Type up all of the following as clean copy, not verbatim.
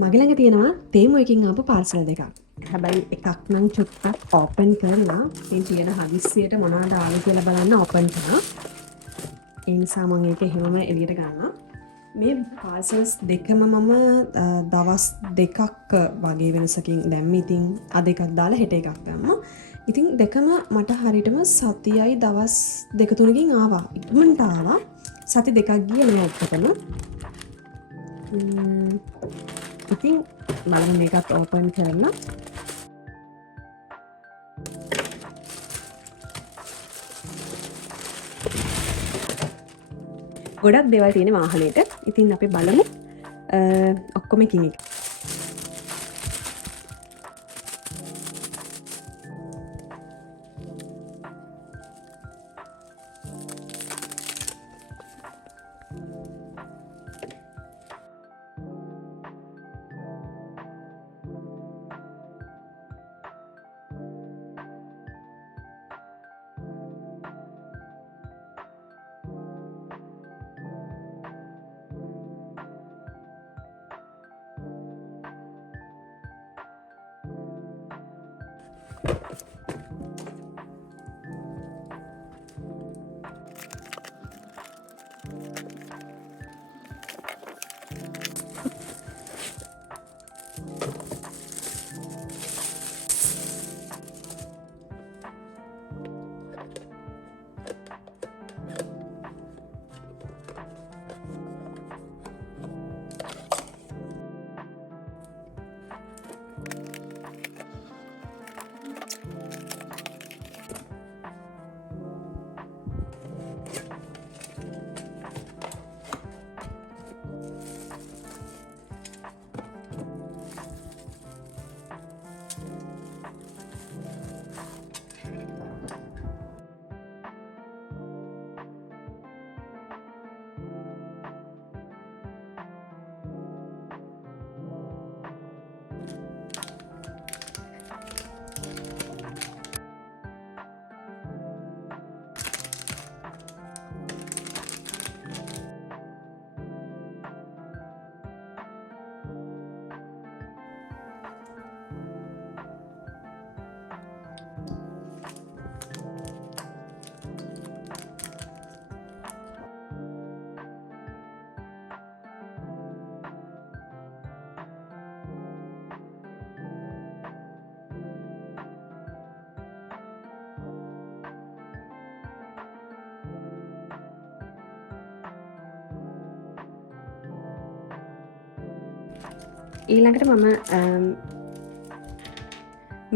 මගේ ළඟ තියෙනවා තේමු එකකින් ආපු පාර්සල් දෙකක්. හැබැයි එකක් නම් චුට්ටක් ඕපන් කරලා මේ තියෙන හදිස්සියට මොනවද ආවේ කියලා බලන්න ඕපන් කරා. ඒ නිසා මම ඒක එහෙමම එළියට ගන්නවා. මේ පාර්සල්ස් දෙකම මම දවස් දෙකක් වගේ වෙනසකින් දැම්මේ. ඉතින් අද එකක් දාලා හෙට එකක් දැම්මා. ඉතින් දෙකම මට හරියටම සතියයි දවස් දෙක තුනකින් ආවා. ඉක්මනට ආවා. සති දෙකක් ගියේ නෑ ඔක්කොටම. ඉතින් බලමු මේකත් ඕපන් කරලා. ගොඩක් දේවල් තියෙන වාහනේට. ඉතින් අපි බලමු ඔක්කොම එකින් එක. ඊළඟට මම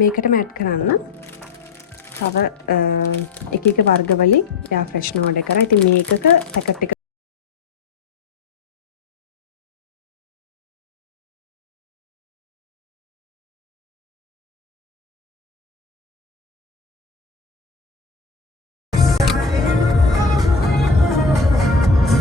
මේකටම ඇඩ් කරන්න තව එක එක වර්ග වලින් එයා ෆ්‍රෙෂ්නර් ඕඩර් කරා. ඉතින් මේකක පැකට් එක